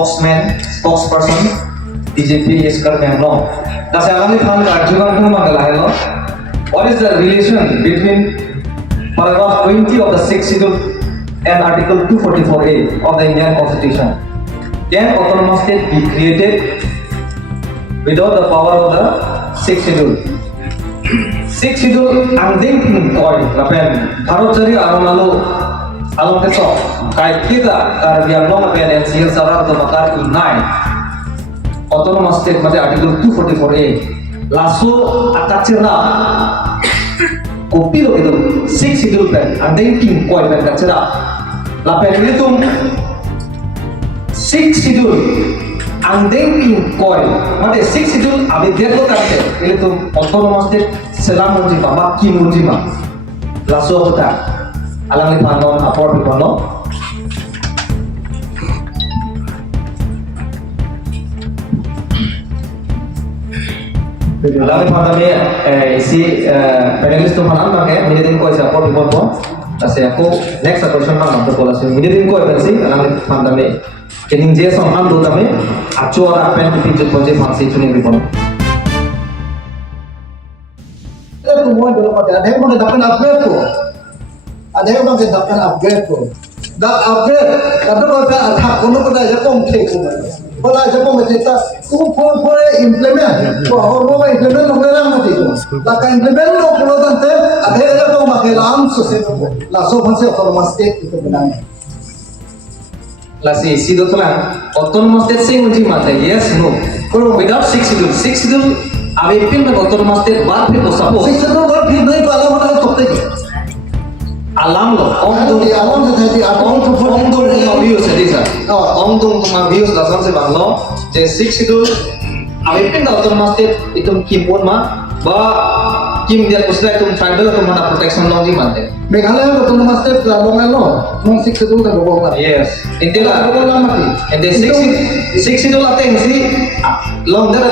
spokesperson BJP is Karnamlo. That's Alami Khan Arjugan Kumagala. What is the relation between paragraph 20 of the 6th schedule and Article 244A of the Indian Constitution? Can autonomous state be created without the power of the 6th schedule? 6th schedule angding koi lapen Bharat jari aronalo along the top kai kita kar biang long lapen NCL sarar the makar inai autonomous state mate article 244A laso akacirna kopi lo itu 6th schedule pen angding koi pen kacira lapen itu 6th schedule angding koi mate 6th schedule abi deklo karte itu autonomous state selang munji ma ki munji ma laso kita alang lipanon apor lipanon alang lipanon isi panelist tu mana pakai menjadi koi apor lipanon kasi aku next question mana tu pola sih menjadi koi versi alang lipanon kening je soman do tame actual apen pinjut proje fungsi tuning lipanon semua dalam ada yang mengadakan upgrade tuh, ada yang mengadakan upgrade tuh, dah upgrade, tapi kalau ada attack, kalau kita aja komplek tuh, kalau aja komplek kita, pun implement, kalau implement nggak mati tuh, lah implement lo kalau nanti ada yang mau pakai langsung sesuatu, langsung masih autonomous state itu benarnya. Lasi sido tulang autonomous state sing uji mata yes no without 6th schedule अभी pin में autonomous state बात भी तो सब शिक्षा तो बात भी नहीं पाला वाला तो तक alam lo alam से थी om dong views है दिशा om dong तुम्हारा views लासन से बांग लो जे 6th schedule अभी pin autonomous state itu kimpun ma ba kim dia kusla itu tribal atau mana protection law di mana Meghalaya में autonomous state लालोंgan lo non शिक्षा तो kan bohong yes intilah mati and the 6th schedule ate ngisi long der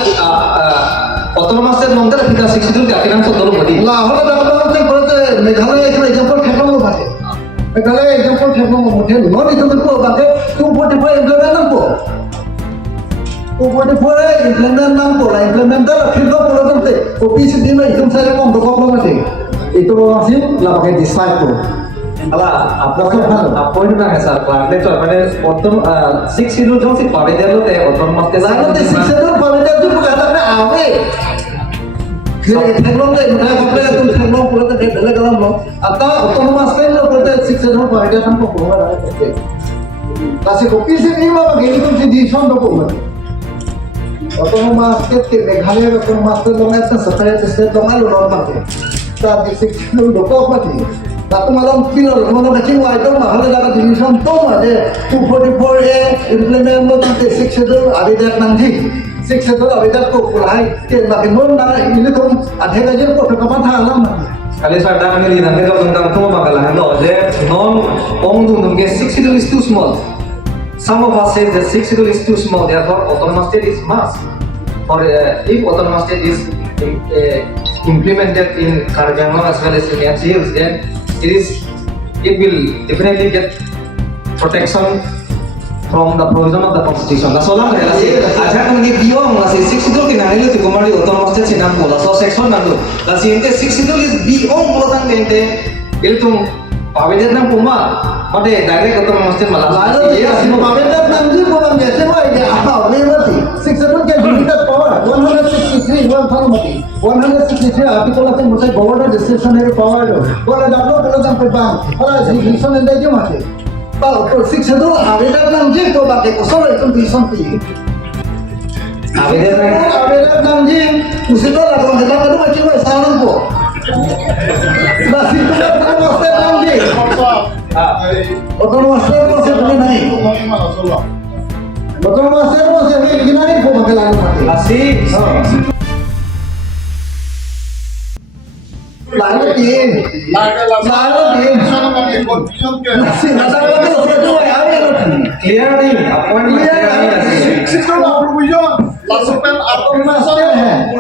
autonomous state long der kita 6th schedule ke akhiran so dulu bodi lah hola dapat orang berarti Meghalaya itu example khapang lo pakai Meghalaya example khapang lo model non itu ko pakai 245 implement nampo 244 implement nampo lah implement dah फिर तो बोलो तुमसे office दिन में एकदम सारे कौन तो कौन मत itu masih lah pakai decide tuh अला आपका पॉइंट में है सर क्लास तो मैंने ऑटोम 6 schedule जो सी पावे दे लो ते autonomous state lalu di sisi itu pemerintah itu bukan awe jadi teknologi itu mereka sampai itu teknologi pulau itu dia dalam lo atau autonomous state lo pulau itu sisi itu pemerintah sampai pulau ada kasih kopi sih ini mah begini tuh si di sana pulau autonomous state ke Meghalaya autonomous state lo nggak sesuatu state lo nggak lo normal tuh tapi sisi itu dokok mati Satu malam final, malam kecil itu mahal dapat division tuh ada 244A implement lo nanti 6 schedule ada dah nanti 6 schedule ada dah tuh kulai ke makin mana ini tuh ada aja kok kapan halam kali saya dah kami lihat mereka tentang tuh makalah lo je non ong dum ke 6 schedule is too small some of us say the 6 schedule is too small therefore autonomous state is must for if autonomous state is implemented in Karjangan as well as in NCLs then it will definitely get protection from the provision of the constitution. La sola है लासी आजा कम ये बियॉन्ग लासी 6 schedule के नाले लो तो Kumari autonomous state से नाम बोला so section नाम लो लासी इनके 6 schedule is beyond बोलता कहते ये तुम पावेदर नाम पुमा मते डायरेक्ट autonomous state माला lalu ये asli pemerintah nanti bukan biasa wah ini apa ini mati 6 schedule के limited power 163 1 163 article আছে মোটে গভর্নর ডিসিশনারি পাওয়ার বলে ডাবলো বলে দাম পেপাম বলে ডিসিশন এন্ড দিয়ে মাঠে বা 6 schedule আবেদন নাম যে তো বাকি কোসল একদম ডিসিশন পি আবেদন নাম যে উসিতো লাগো এটা কত মাছি হয় সাউন্ড কো বাস itu autonomous নাম যে autonomous বসে বলে নাই autonomous বসে বলে কিনারে কো বাকি লাগো মাঠে लासी lalu tim masih nada lagi loh itu ya clear नहीं appointment sistem approval langsung kan autonomous है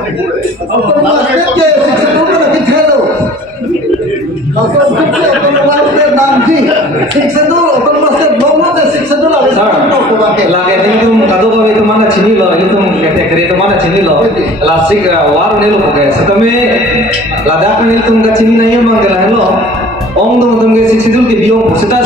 autonomous के sistem को लगी थे लो langsung के autonomous के नाम जी sistem autonomous के belum ada sistem lagi lagi itu kado kau itu mana cini lo, itu kere itu mana cini lo, lasik war ne lo pakai. Setame Ladakh kan itu nggak cini naya manggalan lo. Ong tuh tuh sidul ke biong, setelah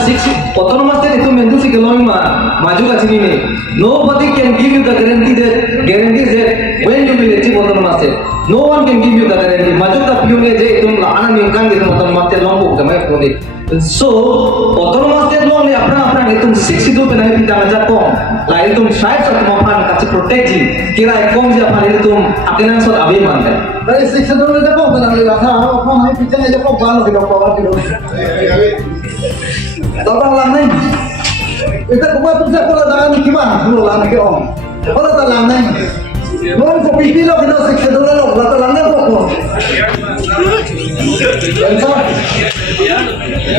autonomous state itu mendu sih kalau maju ke sini nih. Nobody can give you the guarantee that when you will achieve autonomous state. No one can give you the guarantee. Maju ke biong aja itu anak mingkang gitu autonomous state lombok jamai puni. So autonomous state lo nih apa itu 6 sidul pe naik kita ngajak kong. Lah itu saya satu mapan kasih proteksi. Kira kong siapa itu akenan sot abe mantai. Dari 6 sidul aja kong tenang lihat apa mau bicara aja kong baru kita bawa dulu. Tolong lang nih. Kita kuat tuh saya kalau tangan gimana? Dulu lang ke om. Kalau tak lang nih. Mau kau pilih lo kita 6 sidul lo, kalau lang nih kok.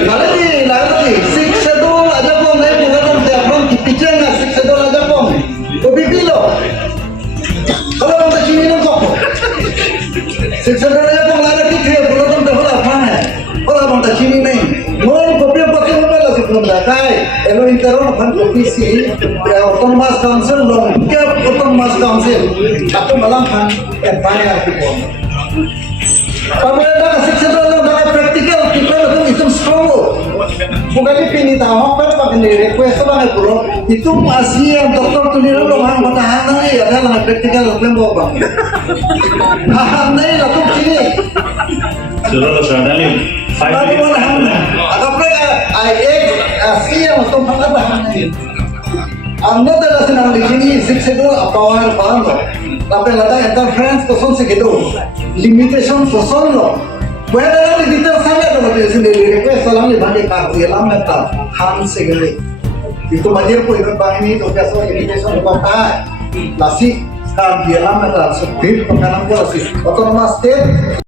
Lagi 6 sidul aja kong nih bukan om tiap orang dipikirin nggak 6 sidul aja kong. Kau pilih lo. Kalau orang tak cini kok. 6 sidul aja kong lada kita kalau orang tak apa nih. Kalau orang tak cini nih. Mau kopi apa sih mau bela sih belum datai. Elo interon kan komisi autonomous council long. क्या autonomous council? Aku malam kan empire people. Pemerintah kasih sedang dengan praktikal kita itu strong. Bukan ini tahu apa pakai request banget bro. Itu masih yang dokter tulisan lo orang pertahanan nih ada dengan praktikal lembok bang. Haham nih laku sini. Sudah lo sadari. Tapi mana hanya? Agak mereka sih yang untuk apa? Anda tidak senang di sini siksidul apawal paham lo. Tapi lada interference koson segitu, limitation koson lo. Whether ada di dalam sana atau di sini request salam di balik kartu yang lama ham segini. Itu banjir pun ikut bang ini, tugas limitation kota. Lasi sekarang dia lama tak sebut penganan polisi. Autonomous state